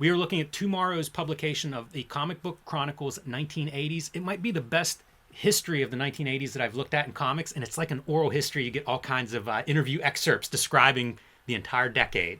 We are looking at tomorrow's publication of the Comic Book Chronicles 1980s. It might be the best history of the 1980s that I've looked at in comics, and it's like an oral history. You get all kinds of interview excerpts describing the entire decade.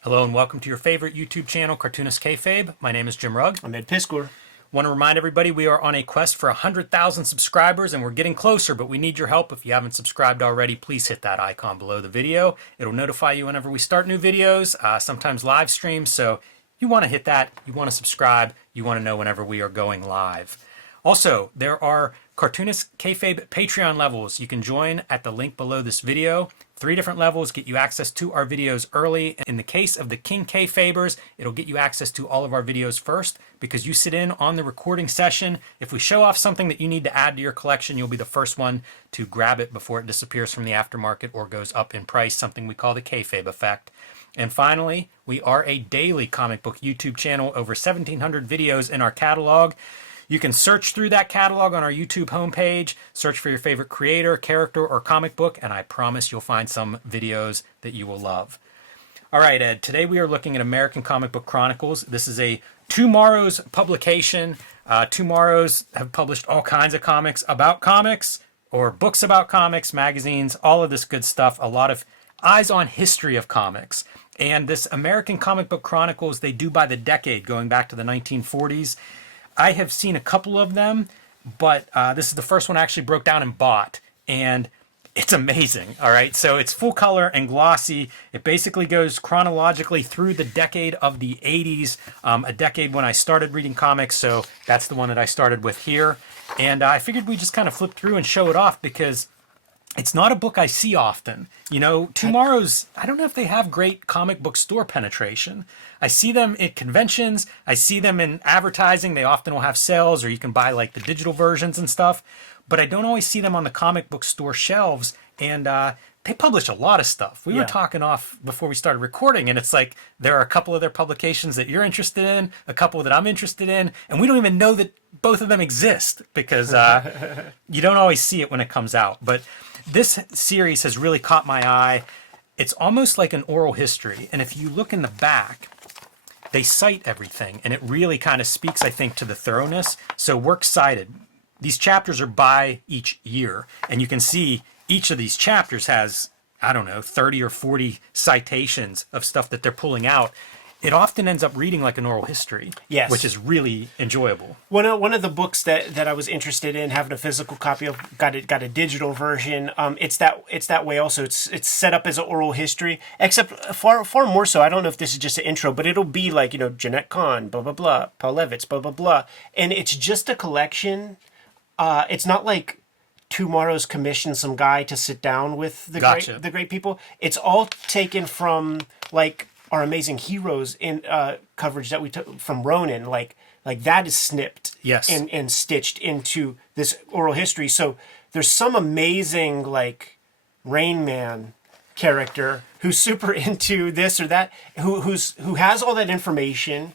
Hello and welcome to your favorite YouTube channel, Cartoonist Kayfabe. My name is Jim Rugg. I'm Ed Piscor. Want to remind everybody we are on a quest for 100,000 subscribers, and we're getting closer, but we need your help. If you haven't subscribed already, please hit that icon below the video. It'll notify you whenever we start new videos, sometimes live streams. So you want to hit that, you want to subscribe, you want to know whenever we are going live. Also, there are Cartoonist Kayfabe Patreon levels. You can join at the link below this video. 3 different levels get you access to our videos early. In the case of the King Kayfabers, it'll get you access to all of our videos first because you sit in on the recording session. If we show off something that you need to add to your collection, you'll be the first one to grab it before it disappears from the aftermarket or goes up in price, something we call the Kayfabe effect. And finally, we are a daily comic book YouTube channel, over 1,700 videos in our catalog. You can search through that catalog on our YouTube homepage, search for your favorite creator, character, or comic book, and I promise you'll find some videos that you will love. All right, Ed, today we are looking at American Comic Book Chronicles. This is a Tomorrow's publication. Tomorrow's have published all kinds of comics about comics, or books about comics, magazines, all of this good stuff, a lot of eyes on history of comics. And this American Comic Book Chronicles, they do by the decade, going back to the 1940s. I have seen a couple of them, but this is the first one I actually broke down and bought, and it's amazing, all right? So it's full color and glossy. It basically goes chronologically through the decade of the 80s, a decade when I started reading comics, so that's the one that I started with here. And I figured we'd just kind of flip through and show it off because it's not a book I see often. You know, Tomorrow's, I don't know if they have great comic book store penetration. I see them at conventions. I see them in advertising. They often will have sales, or you can buy like the digital versions and stuff. But I don't always see them on the comic book store shelves. And they publish a lot of stuff. We were talking off before we started recording, and it's like there are a couple of their publications that you're interested in, a couple that I'm interested in, and we don't even know that both of them exist because you don't always see it when it comes out. But this series has really caught my eye. It's almost like an oral history. And if you look in the back, they cite everything. And it really kind of speaks, I think, to the thoroughness. So works cited. These chapters are by each year. And you can see each of these chapters has, I don't know, 30 or 40 citations of stuff that they're pulling out. It often ends up reading like an oral history, yes, which is really enjoyable. One of the books that I was interested in having a physical copy of, got a digital version. It's that way also. It's set up as an oral history, except far more so. I don't know if this is just an intro, but it'll be like, you know, Jeanette Kahn, blah blah blah, Paul Levitz, blah blah blah, and it's just a collection. It's not like Tomorrow's commissioned some guy to sit down with the great people. It's all taken from like our Amazing Heroes in coverage that we took from Ronin, like that is snipped, yes, and stitched into this oral history. So there's some amazing like Rain Man character who's super into this or that, who has all that information,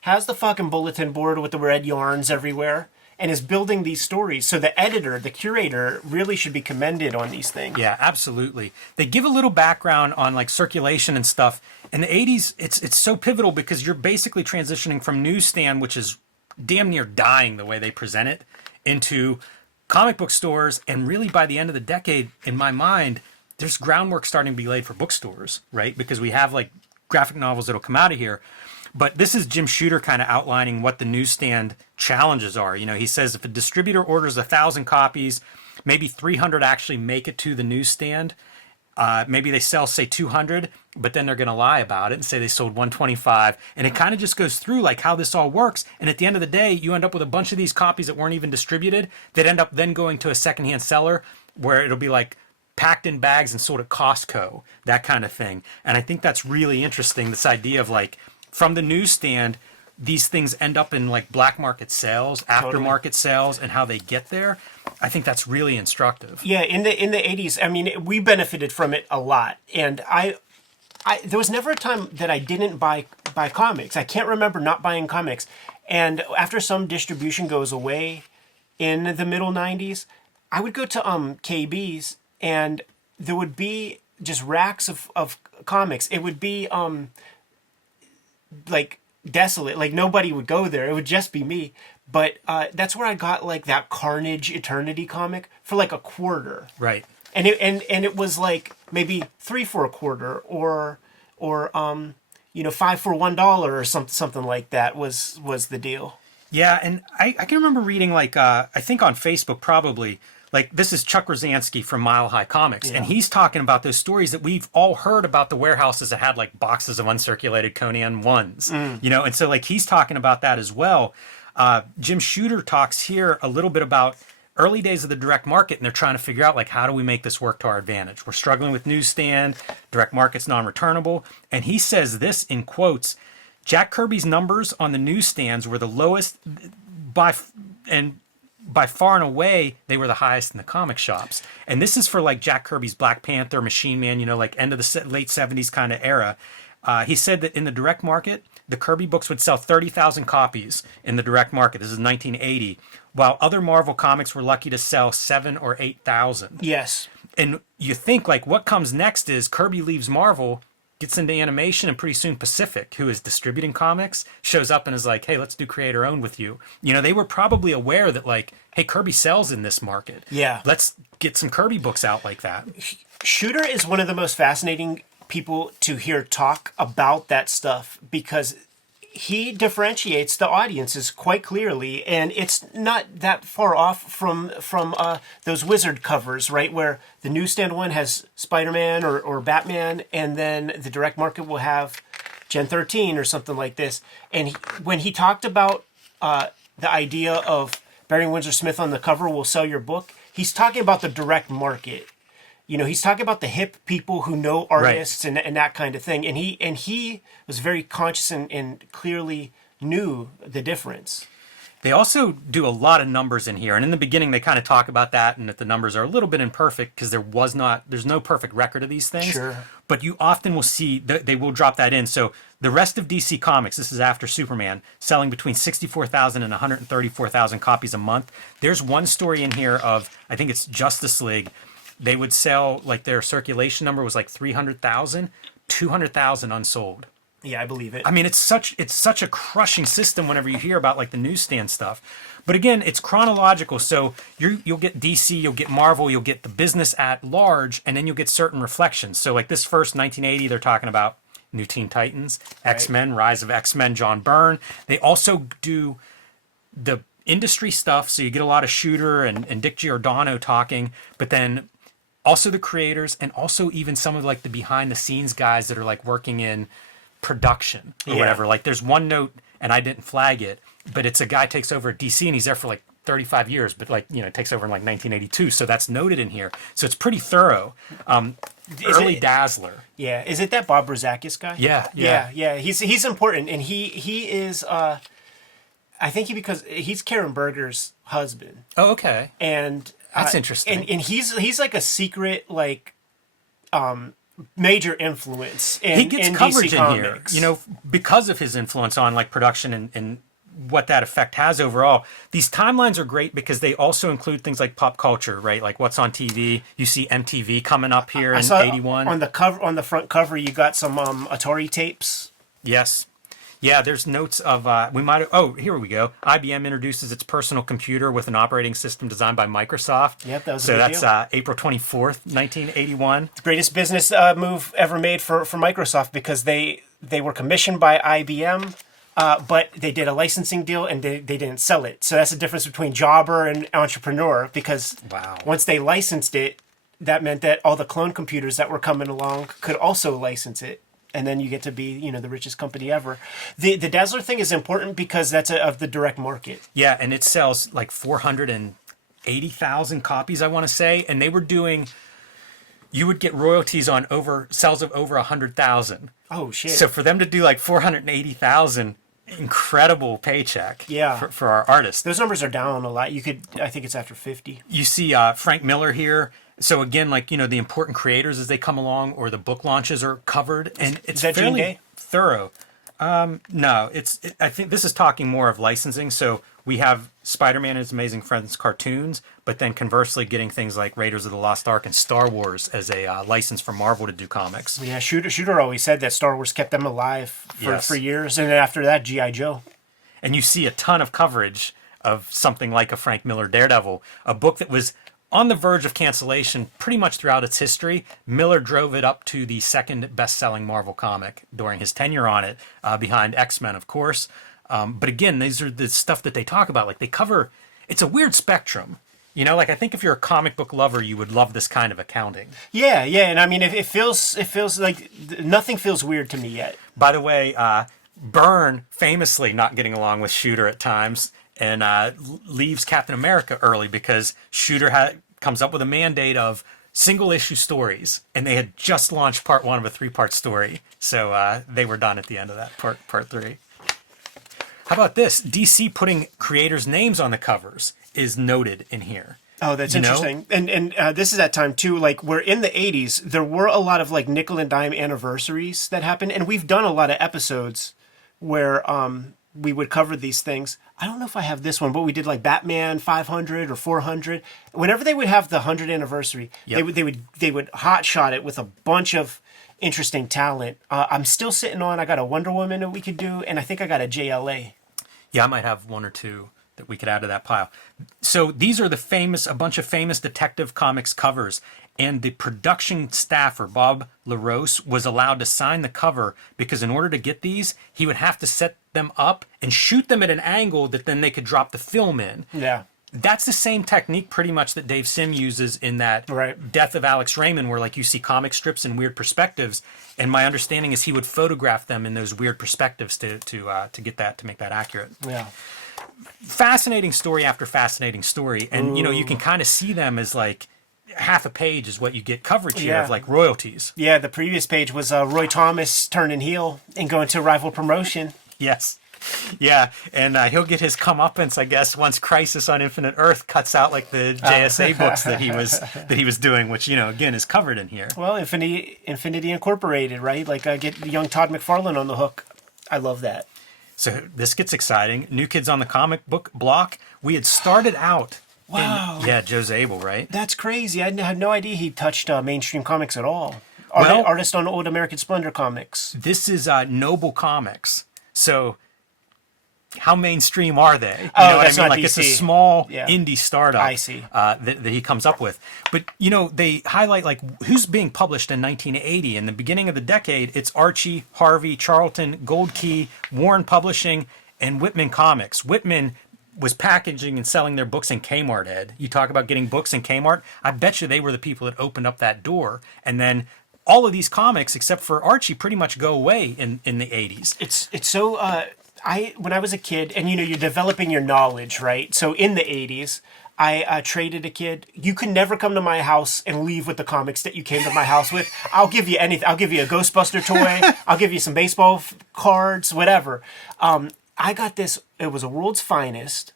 has the fucking bulletin board with the red yarns everywhere, and is building these stories. So the editor, the curator, really should be commended on these things. Yeah, absolutely. They give a little background on like circulation and stuff. In the 80s, it's so pivotal because you're basically transitioning from newsstand, which is damn near dying the way they present it, into comic book stores. And really by the end of the decade, in my mind, there's groundwork starting to be laid for bookstores, right? Because we have like graphic novels that'll come out of here. But this is Jim Shooter kind of outlining what the newsstand challenges are. You know, he says if a distributor orders 1,000 copies, maybe 300 actually make it to the newsstand. Maybe they sell, say, 200, but then they're going to lie about it and say they sold 125. And it kind of just goes through like how this all works. And at the end of the day, you end up with a bunch of these copies that weren't even distributed that end up then going to a secondhand seller where it'll be like packed in bags and sold at Costco, that kind of thing. And I think that's really interesting, this idea of like, from the newsstand, these things end up in like black market sales, aftermarket sales, and how they get there. I think that's really instructive. Yeah, in the 80s, I mean, we benefited from it a lot. And I there was never a time that I didn't buy comics. I can't remember not buying comics. And after some distribution goes away in the middle 90s, I would go to KB's, and there would be just racks of comics. It would be like desolate, like nobody would go there. It would just be me. But that's where I got like that Carnage Eternity comic for like a quarter. Right. And it was like maybe 3 for a quarter, or 5 for $1 or something like that was the deal. Yeah, and I can remember reading like I think on Facebook probably, like this is Chuck Rosansky from Mile High Comics, and he's talking about those stories that we've all heard about, the warehouses that had like boxes of uncirculated Conan ones, and so like he's talking about that as well. Jim Shooter talks here a little bit about early days of the direct market, and they're trying to figure out like, how do we make this work to our advantage? We're struggling with newsstand, direct market's non-returnable, and he says this in quotes: Jack Kirby's numbers on the newsstands were the lowest by far and away. They were the highest in the comic shops. And this is for like Jack Kirby's Black Panther, Machine Man, like end of the late 70s kind of era. He said that in the direct market, the Kirby books would sell 30,000 copies in the direct market. This is 1980, while other Marvel comics were lucky to sell 7 or 8,000. Yes. And you think like what comes next is Kirby leaves Marvel, gets into animation, and pretty soon Pacific, who is distributing comics, shows up and is like, hey, let's do creator owned with you. They were probably aware that like, hey, Kirby sells in this market. Yeah. Let's get some Kirby books out like that. Shooter is one of the most fascinating people to hear talk about that stuff, because he differentiates the audiences quite clearly, and it's not that far off from those Wizard covers, right, where the newsstand one has Spider-Man or Batman, and then the direct market will have Gen 13 or something like this. And when he talked about the idea of Barry Windsor Smith on the cover will sell your book, he's talking about the direct market. He's talking about the hip people who know artists, right, and that kind of thing. And he was very conscious and clearly knew the difference. They also do a lot of numbers in here. And in the beginning, they kind of talk about that, and that the numbers are a little bit imperfect because there's no perfect record of these things. Sure. But you often will see, they will drop that in. So the rest of DC Comics, this is after Superman, selling between 64,000 and 134,000 copies a month. There's one story in here of, I think it's Justice League. They would sell, like their circulation number was like 300,000, 200,000 unsold. Yeah, I believe it. I mean, it's such a crushing system whenever you hear about like the newsstand stuff. But again, it's chronological. So you'll get DC, you'll get Marvel, you'll get the business at large, and then you'll get certain reflections. So like this first 1980, they're talking about New Teen Titans, right, X-Men, Rise of X-Men, John Byrne. They also do the industry stuff. So you get a lot of Shooter and Dick Giordano talking, but then also the creators, and also even some of like the behind the scenes guys that are like working in production or whatever. Like there's one note, and I didn't flag it, but it's a guy takes over at DC, and he's there for like 35 years, but like, takes over in like 1982. So that's noted in here. So it's pretty thorough. Early Dazzler. Yeah. Is it that Bob Rozakis guy? Yeah. He's important, and he is, I think because he's Karen Berger's husband. Oh, okay. And that's interesting. And he's like a secret, like, major influence in he gets in coverage DC in Comics. here, because of his influence on like production and what that effect has overall. These timelines are great because they also include things like pop culture, right? Like what's on TV. You see MTV coming up here in 81. On the front cover, you got some Atari tapes. Yes. Yeah, there's notes of, here we go. IBM introduces its personal computer with an operating system designed by Microsoft. Yep, that was so a big that's deal. April 24th, 1981. The greatest business move ever made for Microsoft, because they were commissioned by IBM, but they did a licensing deal and they didn't sell it. So that's the difference between jobber and entrepreneur, because once they licensed it, that meant that all the clone computers that were coming along could also license it. And then you get to be, the richest company ever. The Dazzler thing is important because that's of the direct market. Yeah, and it sells like 480,000 copies, I want to say. And they were doing, you would get royalties on sales of over 100,000. Oh, shit. So for them to do like 480,000, incredible paycheck. Yeah. For our artists. Those numbers are down a lot. I think it's after 50. You see Frank Miller here. So again, like, the important creators as they come along, or the book launches are covered, and it's fairly thorough. No, I think this is talking more of licensing. So we have Spider-Man and His Amazing Friends cartoons, but then conversely getting things like Raiders of the Lost Ark and Star Wars as a license for Marvel to do comics. Yeah, Shooter always said that Star Wars kept them alive for years, and then after that, G.I. Joe. And you see a ton of coverage of something like a Frank Miller Daredevil, a book that was on the verge of cancellation pretty much throughout its history. Miller drove it up to the second best-selling Marvel comic during his tenure on it, behind X-Men, of course. But again, these are the stuff that they talk about. Like, they cover, it's a weird spectrum. You know, like, I think if you're a comic book lover, you would love this kind of accounting. Yeah, and I mean, it feels like nothing feels weird to me yet. By the way, Byrne famously not getting along with Shooter at times, and leaves Captain America early because Shooter comes up with a mandate of single issue stories, and they had just launched part 1 of a 3-part story, so they were done at the end of that part 3. How about this? DC putting creators' names on the covers is noted in here. Oh, that's interesting. And this is that time too, like, where in the 80s, there were a lot of like nickel and dime anniversaries that happened, and we've done a lot of episodes where we would cover these things. I don't know if I have this one, but we did like Batman 500 or 400. Whenever they would have the 100th anniversary, they would hot shot it with a bunch of interesting talent. I'm still sitting on, I got a Wonder Woman that we could do, and I think I got a JLA. Yeah, I might have one or two that we could add to that pile. So these are a bunch of famous Detective Comics covers, and the production staffer, Bob LaRose, was allowed to sign the cover because in order to get these, he would have to set them up and shoot them at an angle that then they could drop the film in. Yeah. That's the same technique pretty much that Dave Sim uses in that Death of Alex Raymond, where like you see comic strips in weird perspectives, and my understanding is he would photograph them in those weird perspectives to make that accurate. Yeah. Fascinating story after fascinating story, and you know, you can kind of see them as like half a page is what you get coverage here of like royalties. Yeah, the previous page was Roy Thomas turning heel and going to a rival promotion. Yes. Yeah, and he'll get his comeuppance, I guess, once Crisis on Infinite Earth cuts out like the JSA books that he was doing, which, you know, again is covered in here. Well, Infinity Incorporated, right? Like get young Todd McFarlane on the hook. I love that. So this gets exciting. New Kids on the Comic Book block. We had started out. Wow. Joe Zabel, right? That's crazy. I had no idea he touched mainstream comics at all. Artist on Old American Splendor comics. This is Noble Comics. So how mainstream are they? You know what I mean? Like DC. It's a small indie startup. I see. That he comes up with. But, you know, they highlight like who's being published in 1980. In the beginning of the decade, it's Archie, Harvey, Charlton, Gold Key, Warren Publishing, and Whitman Comics. Whitman was packaging and selling their books in Kmart, Ed. You talk about getting books in Kmart. I bet you they were the people that opened up that door. And then all of these comics, except for Archie, pretty much go away in the 80s. It's so... when I was a kid, and you know, you're developing your knowledge, right? So in the 80s, I traded a kid. You could never come to my house and leave with the comics that you came to my house with. I'll give you anything. I'll give you a Ghostbuster toy. I'll give you some baseball cards, whatever. I got this. It was a World's Finest.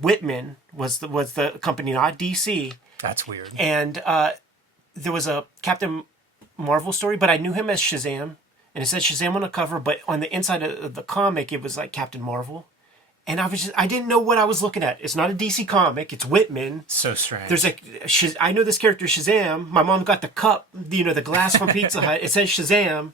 Whitman was the company, not DC. That's weird. And there was a Captain Marvel story, but I knew him as Shazam. And it said Shazam on the cover, but on the inside of the comic, it was like Captain Marvel. And I didn't know what I was looking at. It's not a DC comic. It's Whitman. So strange. There's I know this character Shazam. My mom got the cup, you know, the glass from Pizza Hut. It says Shazam.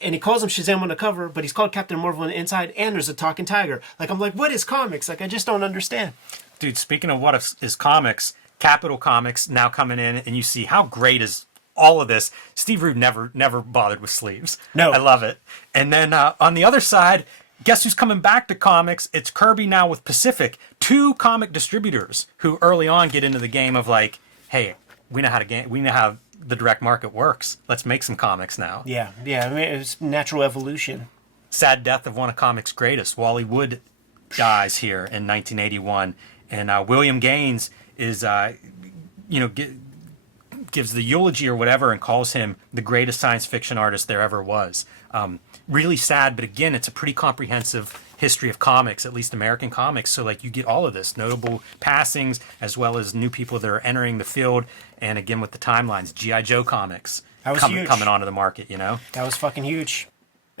And he calls him Shazam on the cover, but he's called Captain Marvel on the inside. And there's a talking tiger. Like, I'm like, what is comics? Like, I just don't understand. Dude, speaking of what is comics, Capital Comics now coming in, and you see how great is all of this. Steve Rude never bothered with sleeves. No. I love it. And then on the other side, guess who's coming back to comics? It's Kirby now with Pacific. 2 comic distributors who early on get into the game of like, hey, we know how the direct market works. Let's make some comics now. Yeah. I mean, it's natural evolution. Sad death of one of comics' greatest. Wally Wood dies here in 1981. And William Gaines is, gives the eulogy or whatever and calls him the greatest science fiction artist there ever was. Really sad, but again, it's a pretty comprehensive history of comics, at least American comics. So like you get all of this, notable passings, as well as new people that are entering the field. And again, with the timelines, G.I. Joe comics huge. coming onto the market, you know? That was fucking huge.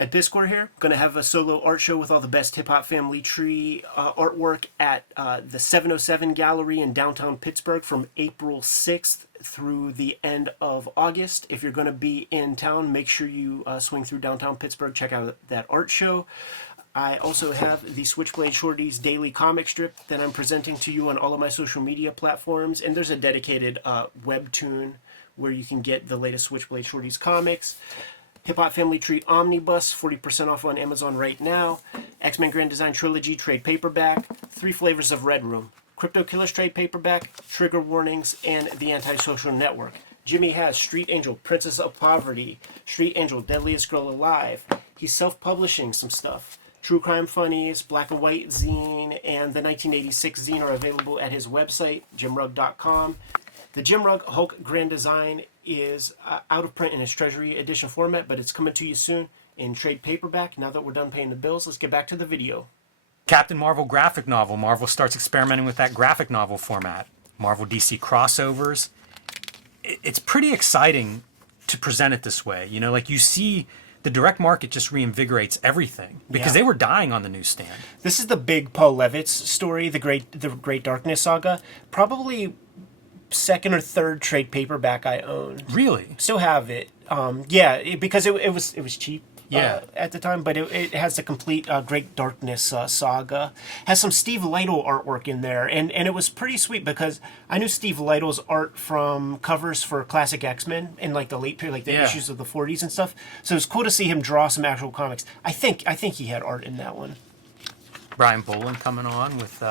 At Discord here, going to have a solo art show with all the best Hip Hop Family Tree artwork at the 707 Gallery in downtown Pittsburgh from April 6th through the end of August. If you're going to be in town, make sure you swing through downtown Pittsburgh, check out that art show. I also have the Switchblade Shorties daily comic strip that I'm presenting to you on all of my social media platforms, and there's a dedicated webtoon where you can get the latest Switchblade Shorties comics. Hip Hop Family Tree Omnibus, 40% off on Amazon right now. X-Men Grand Design Trilogy trade paperback. 3 flavors of Red Room. Crypto Killers trade paperback. Trigger Warnings, and The Antisocial Network. Jimmy has Street Angel, Princess of Poverty. Street Angel, Deadliest Girl Alive. He's self-publishing some stuff. True Crime Funnies, Black and White Zine, and the 1986 Zine are available at his website, jimrugg.com. The Jim Rugg Hulk Grand Design is out of print in its Treasury Edition format, but it's coming to you soon in trade paperback. Now that we're done paying the bills, let's get back to the video. Captain Marvel graphic novel. Marvel starts experimenting with that graphic novel format. Marvel DC crossovers. It's pretty exciting to present it this way. You know, like you see the direct market just reinvigorates everything because they were dying on the newsstand. This is the big Paul Levitz story, the Great Darkness saga. Probably second or third trade paperback I own. Really? Still have it. Because it was cheap. At the time, but it has the complete Great Darkness saga. Has some Steve Lytle artwork in there, and it was pretty sweet because I knew Steve Lytle's art from covers for classic X-Men in like the late period, like the issues of the 40s and stuff. So it was cool to see him draw some actual comics. I think he had art in that one. Brian Bolin coming on with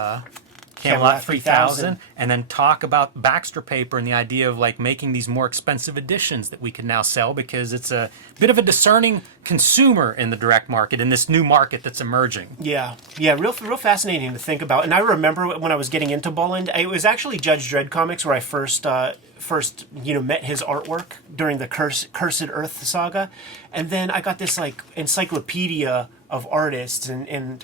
Camelot 3000, and then talk about Baxter paper and the idea of like making these more expensive editions that we can now sell because it's a bit of a discerning consumer in the direct market in this new market that's emerging. Yeah, real fascinating to think about. And I remember when I was getting into Bolland, it was actually Judge Dredd comics where I first met his artwork during the Cursed Earth saga, and then I got this like encyclopedia of artists and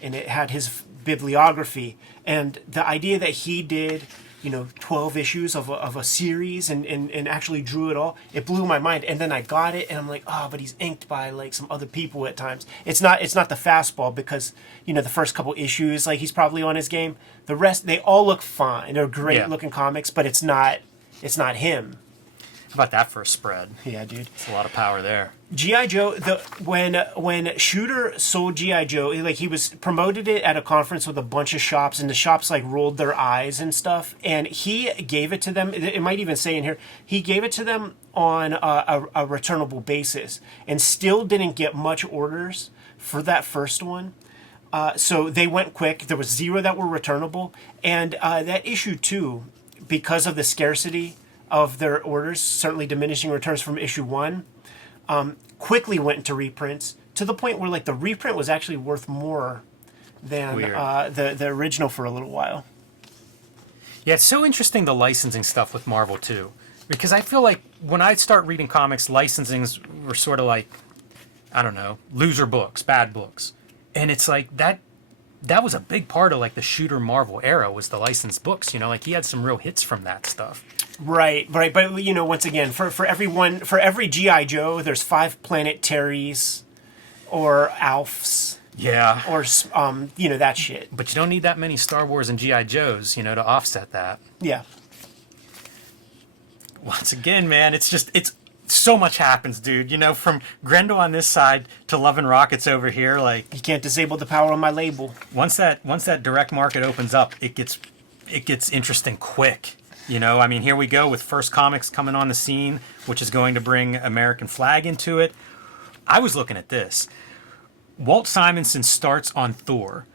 it had his bibliography, and the idea that he did 12 issues of a series and actually drew it all, it blew my mind. And then I got it and I'm like, but he's inked by like some other people at times. It's not the fastball because the first couple issues like he's probably on his game. The rest, they all look fine. They're great looking comics, but it's not him. How about that first spread? Yeah, dude. It's a lot of power there. G.I. Joe, when Shooter sold G.I. Joe, like he was promoted it at a conference with a bunch of shops, and the shops like rolled their eyes and stuff. And he gave it to them. It might even say in here, he gave it to them on a returnable basis, and still didn't get much orders for that first one. So they went quick. There was 0 that were returnable, and that issue 2, because of the scarcity of their orders, certainly diminishing returns from issue 1, quickly went into reprints to the point where like the reprint was actually worth more than the original for a little while. Yeah, it's so interesting the licensing stuff with Marvel too, because I feel like when I start reading comics, licensings were sort of like, I don't know, loser books, bad books, and it's like that was a big part of like the Shooter Marvel era was the licensed books. Like he had some real hits from that stuff. Right. But once again, for every G.I. Joe, there's 5 Planet Terrys or Alfs. Yeah. Or that shit. But you don't need that many Star Wars and G.I. Joes, to offset that. Yeah. Once again, man, it's so much happens, dude. From Grendel on this side to Love and Rockets over here, like you can't disable the power on my label. Once that direct market opens up, it gets interesting quick. Here we go with First Comics coming on the scene, which is going to bring American Flag into it. I was looking at this. Walt Simonson starts on Thor.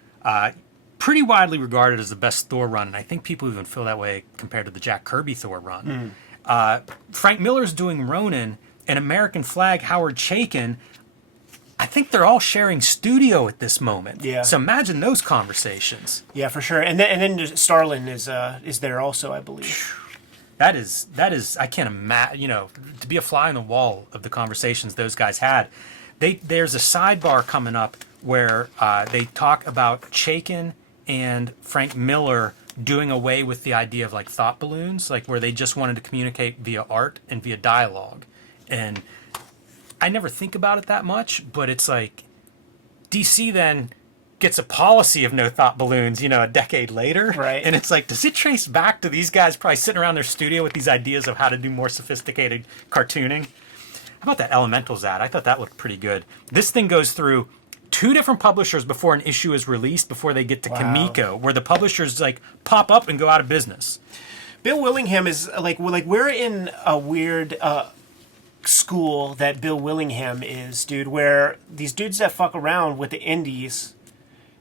Pretty widely regarded as the best Thor run, and I think people even feel that way compared to the Jack Kirby Thor run. Frank Miller's doing Ronin, and American Flag, Howard Chaykin. I think they're all sharing studio at this moment. Yeah. So imagine those conversations. Yeah, for sure. And then Starlin is there also, I believe. That is I can't imagine, to be a fly on the wall of the conversations those guys had. There's a sidebar coming up where they talk about Chaykin and Frank Miller doing away with the idea of like thought balloons, like where they just wanted to communicate via art and via dialogue. And I never think about it that much, but it's like DC then gets a policy of no thought balloons, you know, a decade later. Right. And it's like, does it trace back to these guys probably sitting around their studio with these ideas of how to do more sophisticated cartooning? How about that Elementals ad? I thought that looked pretty good. This thing goes through 2 different publishers before an issue is released, before they get to Kamiko, where the publishers like pop up and go out of business. Bill Willingham is like we're in a weird school that Bill Willingham is, dude, where these dudes that fuck around with the indies,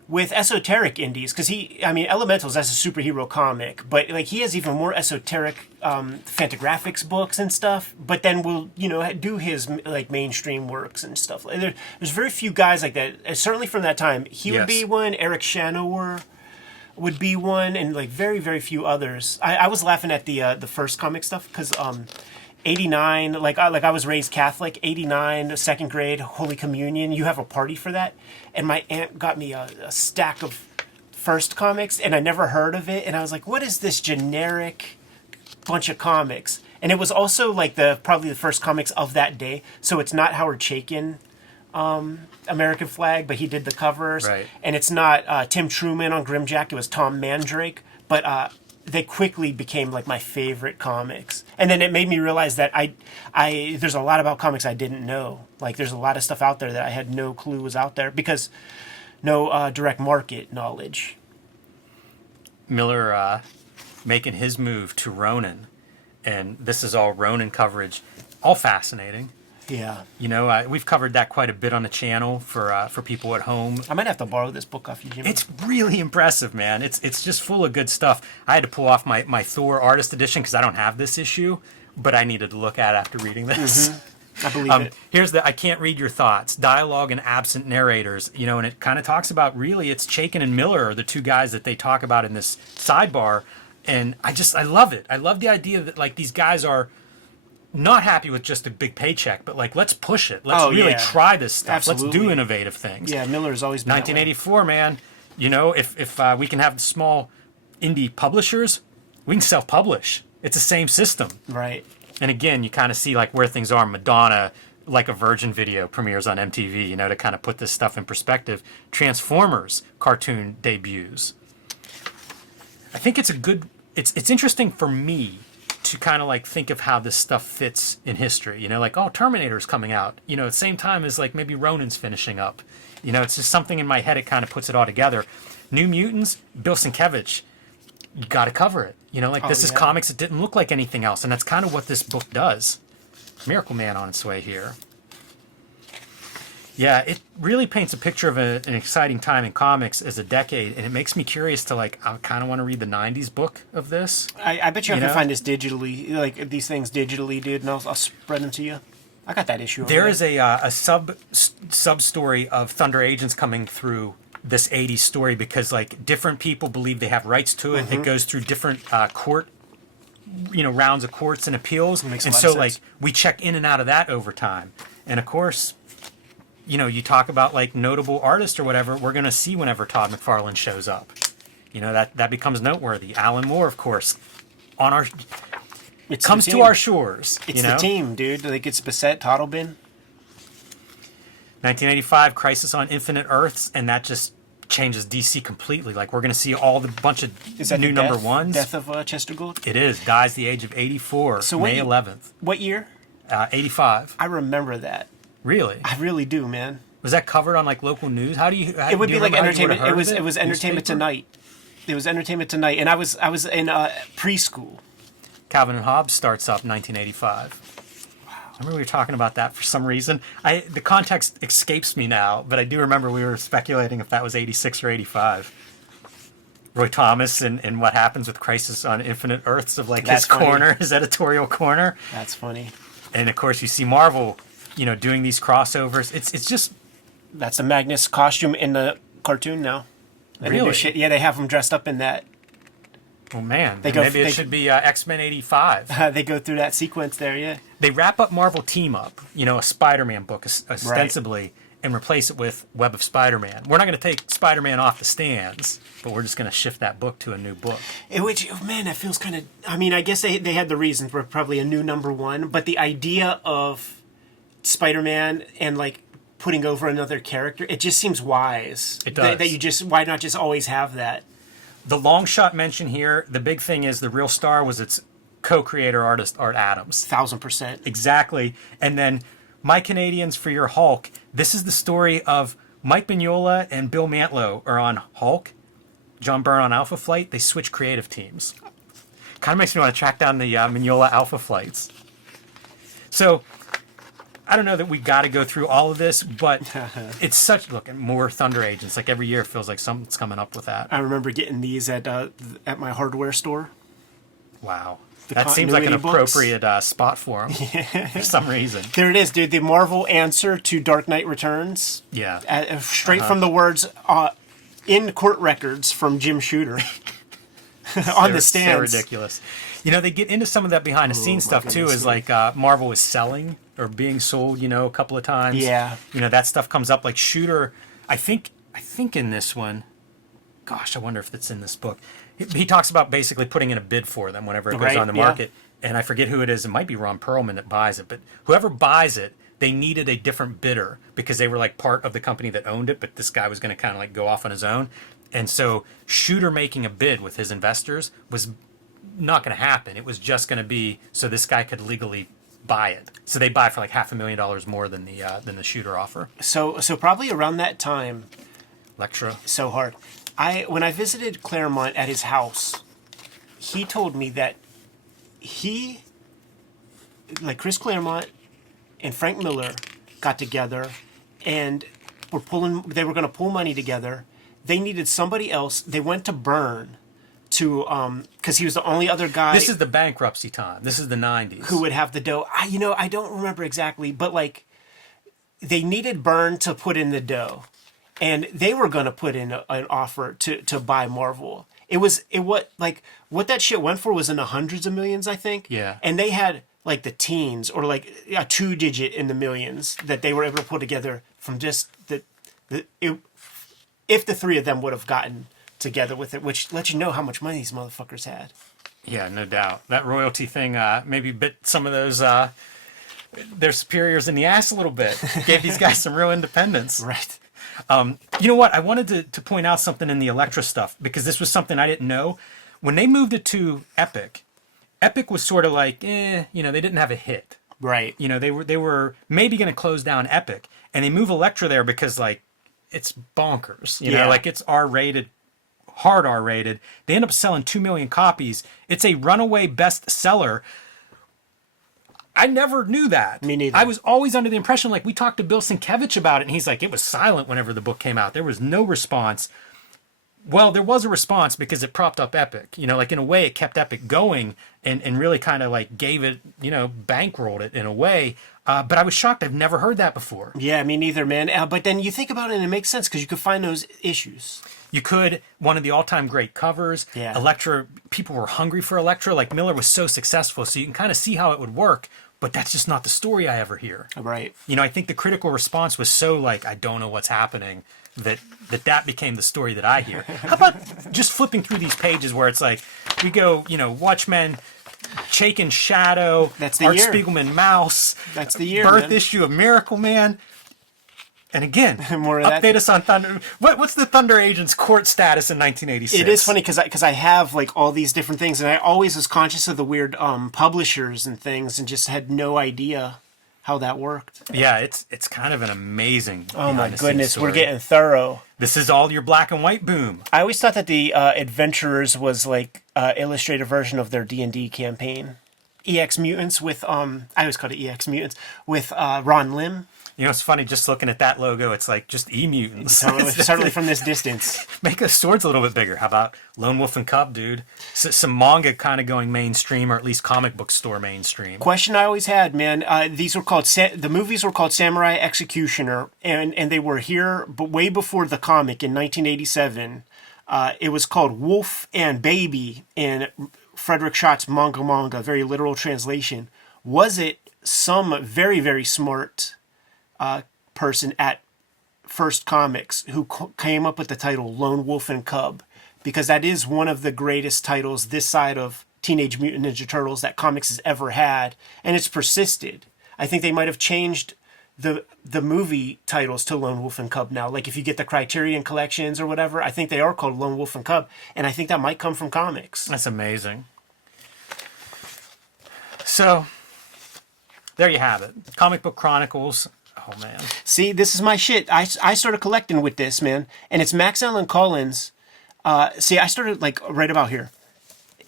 with esoteric indies, because Elementals, that's a superhero comic, but like he has even more esoteric Fantagraphics books and stuff, but then will, you know, do his like mainstream works and stuff. There's very few guys like that, certainly from that time. He would be one, Eric Shanower would be one, and like very, very few others. I was laughing at the first comic stuff, because 89, like I was raised Catholic, 89, second grade, Holy Communion, you have a party for that. And my aunt got me a stack of first comics, and I never heard of it. And I was like, what is this generic bunch of comics? And it was also like probably the first comics of that day. So it's not Howard Chaykin, American Flag, but he did the covers. Right. And it's not Tim Truman on Grimjack, it was Tom Mandrake. But they quickly became like my favorite comics. And then it made me realize that I there's a lot about comics I didn't know. Like there's a lot of stuff out there that I had no clue was out there, because no direct market knowledge. Miller making his move to Ronin, and this is all Ronin coverage, all fascinating. Yeah. You know, we've covered that quite a bit on the channel for people at home. I might have to borrow this book off you, Jimmy. It's really impressive, man. It's just full of good stuff. I had to pull off my Thor artist edition because I don't have this issue, but I needed to look at it after reading this. I believe it. Here's I can't read your thoughts. Dialogue and absent narrators. You know, and it kind of talks about, really, it's Chaykin and Miller are the 2 guys that they talk about in this sidebar. And I love it. I love the idea that like these guys are not happy with just a big paycheck, but like, let's push it. Let's really try this stuff. Absolutely. Let's do innovative things. Yeah, Miller's always been 1984, man. You know, if we can have small indie publishers, we can self-publish. It's the same system. Right. And again, you kind of see like where things are. Madonna, like a Virgin video, premieres on MTV, you know, to kind of put this stuff in perspective. Transformers cartoon debuts. I think it's it's interesting for me to kind of like think of how this stuff fits in history. You know, like, oh, Terminator's coming out, you know, at the same time as like maybe Ronin's finishing up. You know, it's just something in my head, it kind of puts it all together. New Mutants, Bill Sienkiewicz, you got to cover it. You know, like this is comics that didn't look like anything else, and that's kind of what this book does. Miracle Man on its way here. Yeah, it really paints a picture of an exciting time in comics as a decade, and it makes me curious to like, I kind of want to read the 90s book of this. I bet you I can find this digitally, like these things digitally, dude, and I'll spread them to you. I got that issue. There is a sub story of Thunder Agents coming through this 80s story because like different people believe they have rights to it. It goes through different court, you know, rounds of courts and appeals, and so like we check in and out of that over time. And of course, you know, you talk about like notable artists or whatever, we're going to see whenever Todd McFarlane shows up. You know, that becomes noteworthy. Alan Moore, of course, on our comes to our shores. It's you know? the team, dude. Like it's Bissett, Toddlebin. 1985, Crisis on Infinite Earths, and that just changes DC completely. Like, we're going to see all the bunch of new number ones. Death of Chester Gould? It is. Dies the age of 84, so May 11th. What year? 85. I remember that. Really? I really do, man. Was that covered on, like, local news? It would be like Entertainment. It was Entertainment Tonight. It was Entertainment Tonight, and I was in preschool. Calvin and Hobbes starts up 1985. I remember we were talking about that for some reason. The context escapes me now, but I do remember we were speculating if that was 86 or 85. Roy Thomas and what happens with Crisis on Infinite Earths of like his corner, his editorial corner. That's funny. And of course you see Marvel, you know, doing these crossovers. It's just... That's the Magnus costume in the cartoon now. Really? Yeah, they have him dressed up in that. Oh man, maybe it should be X-Men 85. They go through that sequence there, yeah. They wrap up Marvel Team Up, you know, a Spider-Man book ostensibly, and replace it with Web of Spider-Man. We're not going to take Spider-Man off the stands, but we're just going to shift that book to a new book. Which, man, that feels kind of... I mean, I guess they had the reasons for probably a new number one, but the idea of Spider-Man and like putting over another character, it just seems wise. It does. That you just, why not just always have that? The long shot mention here, the big thing is the real star was its co-creator artist, Art Adams. 1000%. Exactly. And then My Canadians for Your Hulk. This is the story of Mike Mignola and Bill Mantlo are on Hulk. John Byrne on Alpha Flight. They switch creative teams. Kind of makes me want to track down the Mignola Alpha Flights. So, I don't know that we got to go through all of this, but it's such... Look, more Thunder Agents. Like every year it feels like something's coming up with that. I remember getting these at my hardware store. Wow. That seems like an books. appropriate spot for them for some reason. There it is, dude. The Marvel answer to Dark Knight Returns. Yeah. Straight from the words in court records from Jim Shooter on the stands. They're ridiculous. You know, they get into some of that behind the scenes stuff too, is like Marvel was selling or being sold, you know, a couple of times. Yeah. You know, that stuff comes up like Shooter. I think in this one, gosh, I wonder if it's in this book. He talks about basically putting in a bid for them whenever it goes on the market. And I forget who it is. It might be Ron Perlman that buys it. But whoever buys it, they needed a different bidder because they were like part of the company that owned it. But this guy was going to kind of like go off on his own. And so Shooter making a bid with his investors was not going to happen. It was just going to be so this guy could legally buy it. So they buy for like $500,000 more than the Shooter offer. So probably around that time. Electra. So hard. When I visited Claremont at his house, he told me that Chris Claremont and Frank Miller got together and they were going to pull money together. They needed somebody else. They went to Byrne to, because he was the only other guy. This is the bankruptcy time. This is the 90s. Who would have the dough. I don't remember exactly, but like they needed Byrne to put in the dough. And they were going to put in an offer to buy Marvel. What that shit went for was in the hundreds of millions, I think. Yeah. And they had like the teens or like a 2-digit in the millions that they were able to put together from just if the three of them would have gotten together with it, which lets you know how much money these motherfuckers had. Yeah, no doubt. That royalty thing maybe bit some of those their superiors in the ass a little bit. Gave these guys some real independence. Right. You know what? I wanted to point out something in the Elektra stuff because this was something I didn't know. When they moved it to Epic was sort of like, they didn't have a hit. Right. You know, they were maybe going to close down Epic, and they move Elektra there because like it's bonkers. You know, like it's R-rated, hard R-rated. They end up selling 2 million copies. It's a runaway bestseller. I never knew that. Me neither. I was always under the impression, like, we talked to Bill Sienkiewicz about it, and he's like, it was silent whenever the book came out. There was no response. Well, there was a response because it propped up Epic. You know, like, in a way, it kept Epic going and really kind of, like, gave it, bankrolled it in a way. But I was shocked. I've never heard that before. Yeah, me neither, man. But then you think about it, and it makes sense because you could find those issues. You could. One of the all-time great covers. Yeah. Elektra, people were hungry for Elektra. Like, Miller was so successful, so you can kind of see how it would work. But that's just not the story I ever hear. Right. I think the critical response was so like, I don't know what's happening, that became the story that I hear. How about just flipping through these pages where it's like, we go, Watchmen, Chaykin Shadow, that's the Art year. Spiegelman Mouse. That's the year, Birth man. issue of Miracle Man. And again, More of update that. us on Thunder. What's the Thunder Agent's court status in 1986? It is funny because I have like all these different things, and I always was conscious of the weird publishers and things, and just had no idea how that worked. Yeah, it's kind of an amazing. Oh my behind-the-scenes goodness, story. we're getting thorough. This is all your black and white boom. I always thought that the Adventurers was like illustrated version of their D&D campaign. EX Mutants with I always called it EX Mutants with Ron Lim. It's funny, just looking at that logo, it's like just E-mutants. Certainly from this distance. Make the swords a little bit bigger. How about Lone Wolf and Cub, dude? Some manga kind of going mainstream, or at least comic book store mainstream. Question I always had, man. These were called the movies were called Samurai Executioner, and they were here, but way before the comic in 1987. It was called Wolf and Baby in Frederick Schott's Manga, very literal translation. Was it some very, very smart person at First Comics who came up with the title Lone Wolf and Cub? Because that is one of the greatest titles this side of Teenage Mutant Ninja Turtles that comics has ever had, and it's persisted. I think they might have changed the movie titles to Lone Wolf and Cub now. Like if you get the Criterion collections or whatever, I think they are called Lone Wolf and Cub, and I think that might come from comics. That's amazing. So there you have it. Comic Book Chronicles. Oh man. See, this is my shit. I started collecting with this, man, and it's Max Allan Collins. See, I started like right about here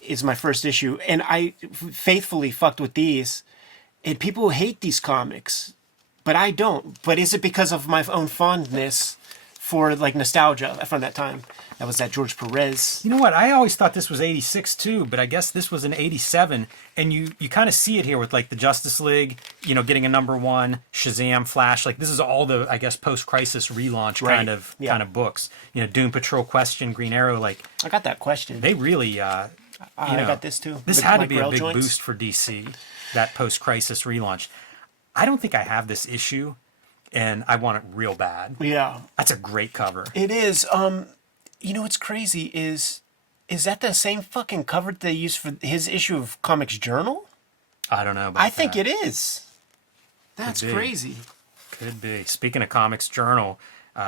is my first issue, and I faithfully fucked with these. And people hate these comics, but I don't. But is it because of my own fondness for like nostalgia from that time? That was that George Perez. You know what? I always thought this was 86 too, but I guess this was an 87. And you kind of see it here with like the Justice League, you know, getting a #1, Shazam, Flash. Like this is all the, I guess, post-crisis relaunch kind of books. You know, Doom Patrol, Question, Green Arrow. Like I got that Question. they really, I got this too. This had to be a big boost for DC, that post-crisis relaunch. I don't think I have this issue, and I want it real bad. Yeah. That's a great cover. It is. You know what's crazy is that the same fucking cover that they used for his issue of Comics Journal? I don't know about I think that. it is. That's crazy. Could be. Speaking of Comics Journal,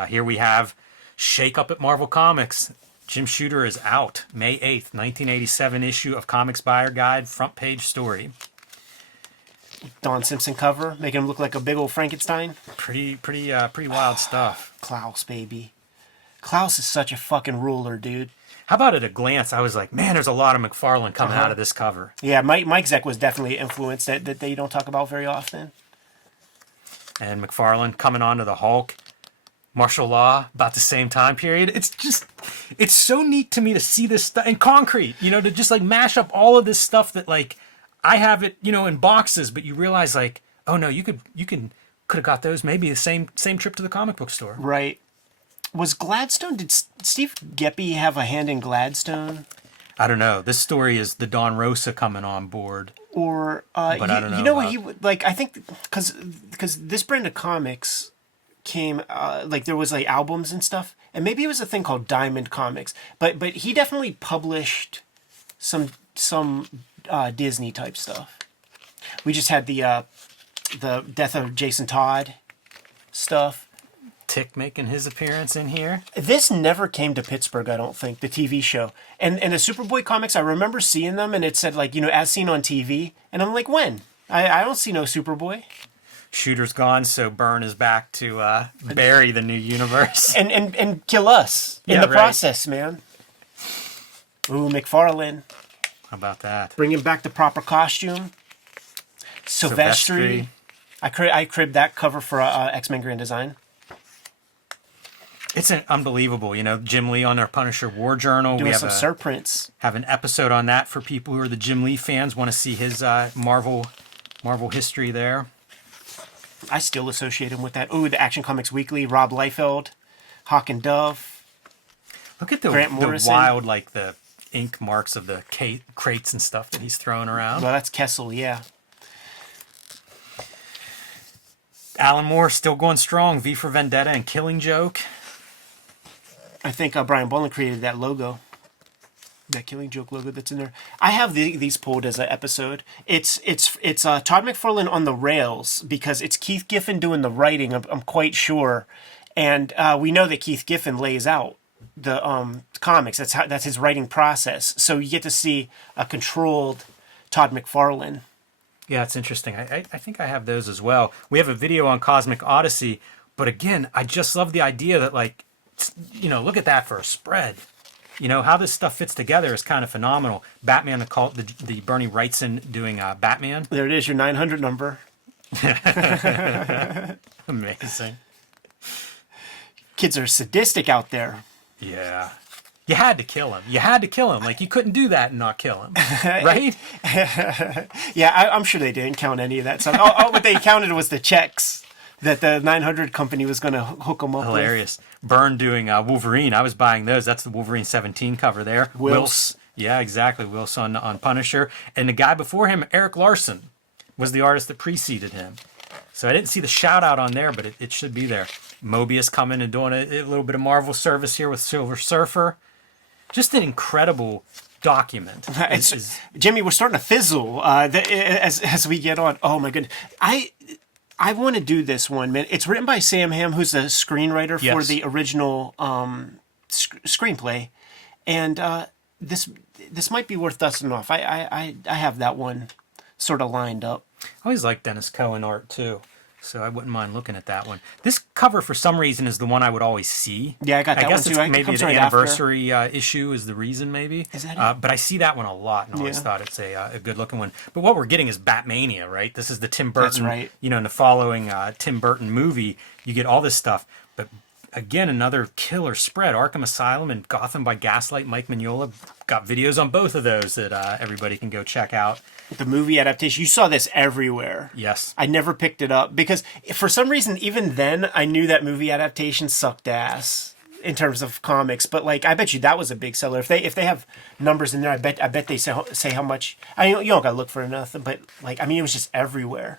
here we have Shake Up at Marvel Comics. Jim Shooter is out. May 8th, 1987 issue of Comics Buyer Guide, front page story. Don Simpson cover, making him look like a big old Frankenstein. Pretty wild stuff. Klaus, baby. Klaus is such a fucking ruler, dude. How about at a glance, I was like, man, there's a lot of McFarlane coming out of this cover. Yeah, Mike Zeck was definitely influenced that they don't talk about very often. And McFarlane coming on to the Hulk. Martial Law, about the same time period. It's so neat to me to see this stuff. And Concrete, you know, to just like mash up all of this stuff that like, I have it, you know, in boxes, but you realize like, oh no, could have got those maybe the same trip to the comic book store. Right. Was Gladstone, did Steve Geppi have a hand in Gladstone? I don't know. This story is the Don Rosa coming on board. Or, but I don't know. You know what he would, like, I think, because this brand of comics came, like there was like albums and stuff, and maybe it was a thing called Diamond Comics, but he definitely published some Disney type stuff. We just had the Death of Jason Todd stuff. Tick making his appearance in here. This never came to Pittsburgh, I don't think, the TV show. And the Superboy comics, I remember seeing them, and it said like, you know, as seen on TV, and I'm like, when? I don't see no Superboy. Shooter's gone, so Byrne is back to bury the new universe. And kill us in the process, man. Ooh, McFarlane. How about that? Bringing back the proper costume. Silvestri. I cribbed that cover for X-Men Grand Design. It's unbelievable, you know, Jim Lee on our Punisher War Journal. Doing we have some surprints. Have an episode on that for people who are the Jim Lee fans, want to see his Marvel history there. I still associate him with that. Ooh, the Action Comics Weekly, Rob Liefeld, Hawk and Dove. Look at the wild, like the ink marks of the crates and stuff that he's throwing around. Well, that's Kessel, yeah. Alan Moore still going strong. V for Vendetta and Killing Joke. I think Brian Boland created that logo. That Killing Joke logo that's in there. I have these pulled as an episode. It's Todd McFarlane on the rails because it's Keith Giffen doing the writing. I'm quite sure, and we know that Keith Giffen lays out the comics. That's his writing process. So you get to see a controlled Todd McFarlane. Yeah, it's interesting. I think I have those as well. We have a video on Cosmic Odyssey, but again, I just love the idea that like, you know, look at that for a spread. You know, how this stuff fits together is kind of phenomenal. Batman, the Cult, the Bernie Wrightson doing Batman. There it is, your 900 number. Amazing. Kids are sadistic out there. Yeah. You had to kill him. Like, you couldn't do that and not kill him. Right? Yeah, I'm sure they didn't count any of that stuff. All what they counted was the checks that the 900 company was going to hook them up Hilarious. With. Byrne doing Wolverine. I was buying those. That's the Wolverine 17 cover there. Wills. Yeah, exactly. Wills on Punisher. And the guy before him, Eric Larson, was the artist that preceded him. So I didn't see the shout out on there, but it should be there. Mobius coming and doing a little bit of Marvel service here with Silver Surfer. Just an incredible document. Jimmy, we're starting to fizzle as we get on. Oh my goodness. I want to do this one, man. It's written by Sam Hamm, who's the screenwriter for Yes. the original screenplay, and this might be worth dusting off. I have that one sort of lined up. I always like Dennis Cohen art too, so I wouldn't mind looking at that one. This cover, for some reason, is the one I would always see. Yeah, I got that I guess one too. it's It maybe comes the right anniversary issue is the reason, maybe. Is that it? But I see that one a lot, and always Yeah. thought it's a good looking one. But what we're getting is Batmania, right? This is the Tim Burton. That's right. You know, in the following Tim Burton movie, you get all this stuff, but. Again, another killer spread. Arkham Asylum and Gotham by Gaslight. Mike Mignola got videos on both of those that everybody can go check out. The movie adaptation, you saw this everywhere. Yes. I never picked it up because for some reason, even then, I knew that movie adaptation sucked ass in terms of comics. But like, I bet you that was a big seller. If they have numbers in there, I bet they say how much. I mean, you don't gotta look for nothing, but like, I mean, it was just everywhere.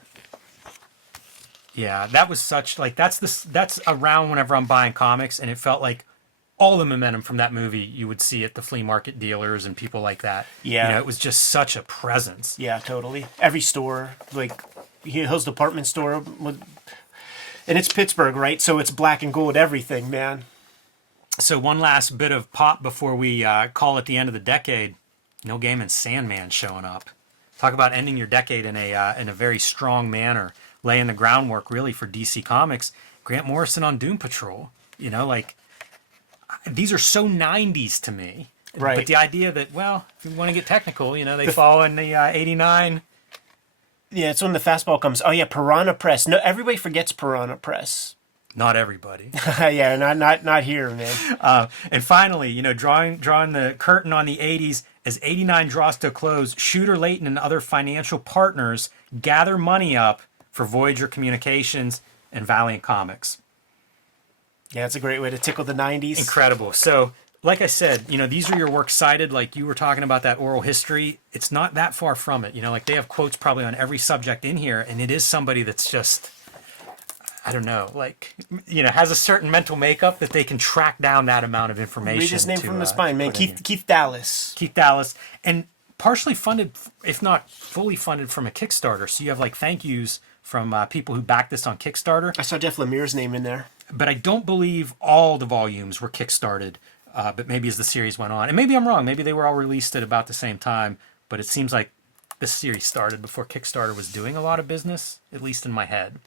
Yeah, that was such like that's around whenever I'm buying comics, and it felt like all the momentum from that movie you would see at the flea market dealers and people like that. Yeah. You know, it was just such a presence. Yeah, totally. Every store, like Hill's department store, and it's Pittsburgh, right? So it's black and gold everything, man. So one last bit of pop before we call it the end of the decade. Neil Gaiman's Sandman showing up. Talk about ending your decade in a very strong manner, laying the groundwork really for DC Comics. Grant Morrison on Doom Patrol. You know, like these are so 90s to me. Right. But the idea that, well, if you want to get technical, you know, they fall in the 89. Yeah, it's when the fastball comes. Oh yeah, Piranha Press. No, everybody forgets Piranha Press. Not everybody. Yeah, not here, man. And finally, you know, drawing the curtain on the 80s as 89 draws to a close, Shooter Layton and other financial partners gather money up for Voyager Communications and Valiant Comics. Yeah, it's a great way to tickle the 90s. Incredible. So, like I said, you know, these are your works cited. Like you were talking about that oral history. It's not that far from it. You know, like they have quotes probably on every subject in here, and it is somebody that's just, I don't know, like, you know, has a certain mental makeup that they can track down that amount of information. Read his name from the spine, man. put in here. Keith Dallas. Keith Dallas, and partially funded, if not fully funded, from a Kickstarter. So you have like thank yous from people who backed this on Kickstarter. I saw Jeff Lemire's name in there. But I don't believe all the volumes were Kickstarted. But maybe as the series went on, and maybe I'm wrong. Maybe they were all released at about the same time. But it seems like this series started before Kickstarter was doing a lot of business, at least in my head.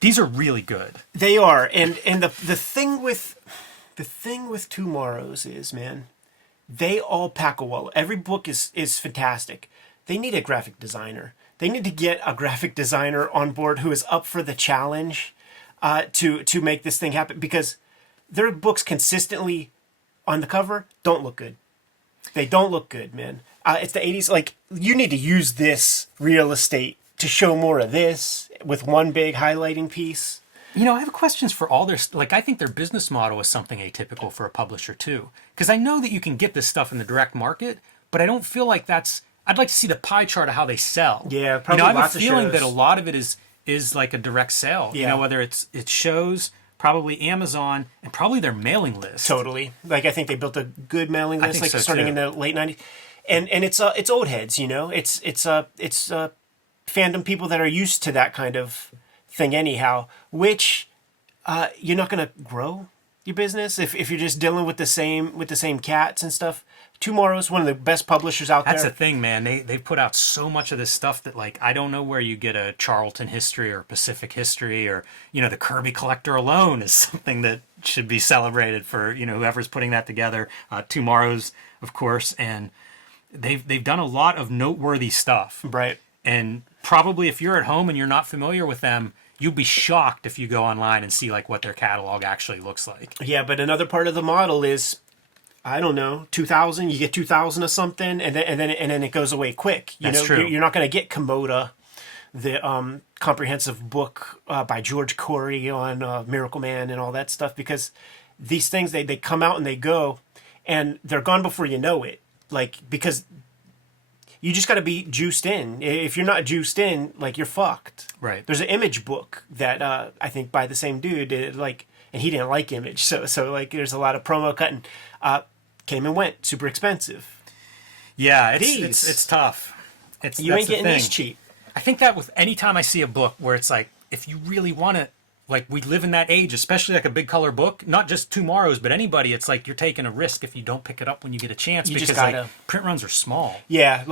These are really good. They are, and the thing with Tomorrow's is, man, they all pack a wallet. Every book is fantastic. They need a graphic designer. They need to get a graphic designer on board who is up for the challenge to make this thing happen, because their books consistently on the cover don't look good. They don't look good, man. It's the 80s. Like, you need to use this real estate to show more of this with one big highlighting piece. You know, I have questions for all their, like, I think their business model is something atypical for a publisher too. Because I know that you can get this stuff in the direct market, but I don't feel like that's, I'd like to see the pie chart of how they sell. Yeah, probably You know, I have lots a of feeling shows. that a lot of it is like a direct sale. Yeah. You know, whether it's shows, probably Amazon, and probably their mailing list. Totally. Like, I think they built a good mailing list, think like so, starting too. in the late 90s. And it's old heads, you know. It's fandom people that are used to that kind of thing anyhow, which you're not going to grow your business if you're just dealing with the same cats and stuff. Tomorrow's one of the best publishers out That's there. the thing, man. They've put out so much of this stuff that, like, I don't know where you get a Charlton history or Pacific history, or, you know, the Kirby Collector alone is something that should be celebrated for, you know, whoever's putting that together. Tomorrow's, of course, and they've done a lot of noteworthy stuff. Right. And probably if you're at home and you're not familiar with them, you'll be shocked if you go online and see like what their catalog actually looks like. Yeah, but another part of the model is, I don't know, 2,000. You get 2,000 of something, and then it goes away quick. That's true. You're not going to get Komoda, the comprehensive book by George Corey on Miracle Man and all that stuff, because these things they come out and they go, and they're gone before you know it. Like, because you just got to be juiced in. If you're not juiced in, like, you're fucked. Right. There's an Image book that I think by the same dude, and he didn't like Image, so like there's a lot of promo cutting. Came and went, super expensive. Yeah, These. it's tough. You ain't getting these cheap. I think that with any time I see a book where it's like, if you really want to, like we live in that age, especially like a big color book, not just tomorrow's, but anybody, it's like you're taking a risk if you don't pick it up when you get a chance, because like print runs are small. Yeah,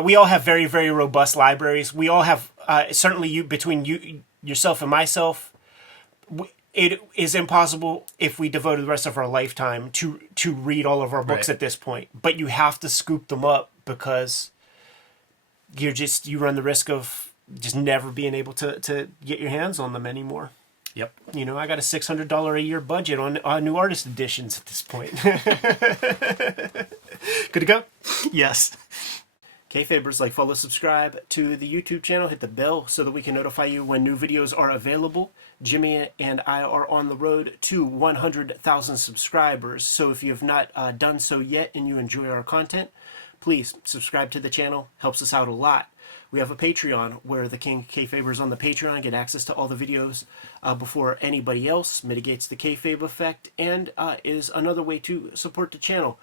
we all have very, very robust libraries. We all have, certainly yourself and myself, it is impossible if we devoted the rest of our lifetime to read all of our books at this point. But you have to scoop them up because you run the risk of just never being able to get your hands on them anymore. Yep. You know, I got a $600 a year budget on new artist editions at this point. Good to go? Yes. Kayfabers, like, follow, subscribe to the YouTube channel, hit the bell so that we can notify you when new videos are available. Jimmy and I are on the road to 100,000 subscribers, so if you have not done so yet and you enjoy our content, please subscribe to the channel. Helps us out a lot. We have a Patreon where the King Kayfabers on the Patreon get access to all the videos before anybody else, mitigates the kayfabe effect, and is another way to support the channel.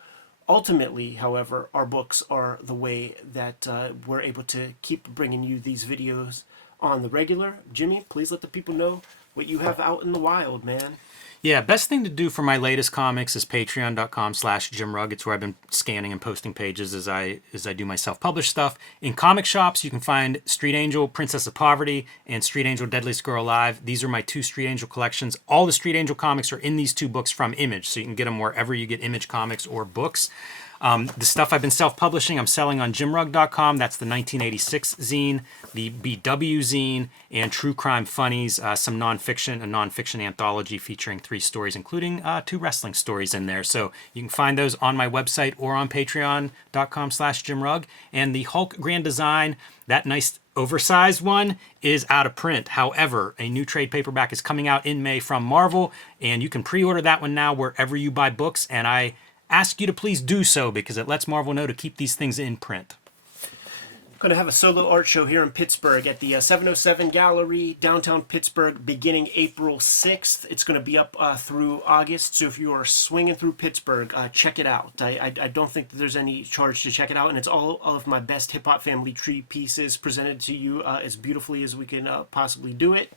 Ultimately, however, our books are the way that we're able to keep bringing you these videos on the regular. Jimmy, please let the people know what you have out in the wild, man. Yeah, best thing to do for my latest comics is patreon.com/JimRugg. It's where I've been scanning and posting pages as I do my self-published stuff. In comic shops, you can find Street Angel, Princess of Poverty, and Street Angel, Deadliest Girl Alive. These are my two Street Angel collections. All the Street Angel comics are in these two books from Image, so you can get them wherever you get Image comics or books. The stuff I've been self-publishing, I'm selling on JimRugg.com. That's the 1986 zine, the BW zine, and True Crime Funnies, some nonfiction, a nonfiction anthology featuring 3 stories, including 2 wrestling stories in there. So you can find those on my website or on patreon.com/JimRugg. And the Hulk Grand Design, that nice oversized one, is out of print. However, a new trade paperback is coming out in May from Marvel, and you can pre-order that one now wherever you buy books, and I ask you to please do so because it lets Marvel know to keep these things in print. I'm going to have a solo art show here in Pittsburgh at the 707 Gallery, downtown Pittsburgh, beginning April 6th. It's going to be up through August, so if you are swinging through Pittsburgh, check it out. I don't think that there's any charge to check it out, and it's all of my best hip-hop family tree pieces presented to you as beautifully as we can possibly do it.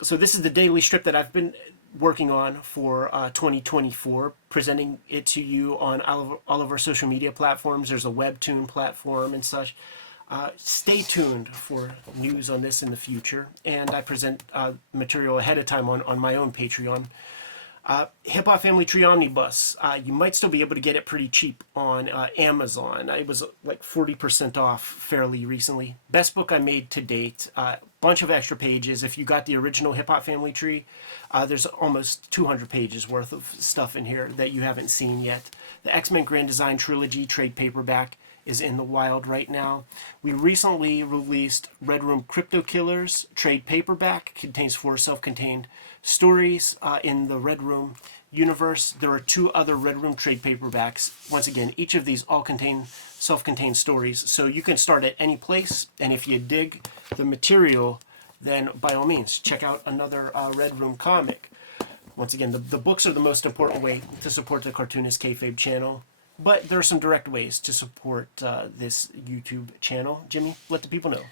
So this is the daily strip that I've been working on for 2024, presenting it to you on all of our social media platforms. There's a webtoon platform and such. Stay tuned for news on this in the future, and I present material ahead of time on my own Patreon. Hip Hop Family Tree Omnibus. You might still be able to get it pretty cheap on Amazon. It was like 40% off fairly recently. Best book I made to date. Bunch of extra pages. If you got the original Hip Hop Family Tree, there's almost 200 pages worth of stuff in here that you haven't seen yet. The X-Men Grand Design Trilogy trade paperback is in the wild right now. We recently released Red Room Crypto Killers trade paperback. Contains 4 self-contained stories in the Red Room universe. There are 2 other Red Room trade paperbacks. Once again, each of these all contain self-contained stories, so you can start at any place, and if you dig the material, then by all means, check out another Red Room comic. Once again, the books are the most important way to support the Cartoonist Kayfabe channel. But there are some direct ways to support this YouTube channel. Jimmy, let the people know.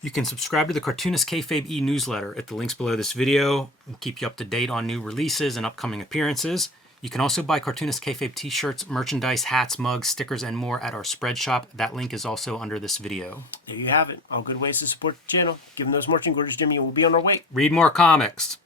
You can subscribe to the Cartoonist Kayfabe e-newsletter at the links below this video. We'll keep you up to date on new releases and upcoming appearances. You can also buy Cartoonist Kayfabe t-shirts, merchandise, hats, mugs, stickers, and more at our spread shop. That link is also under this video. There you have it. All good ways to support the channel. Give them those marching orders, Jimmy, and we'll be on our way. Read more comics.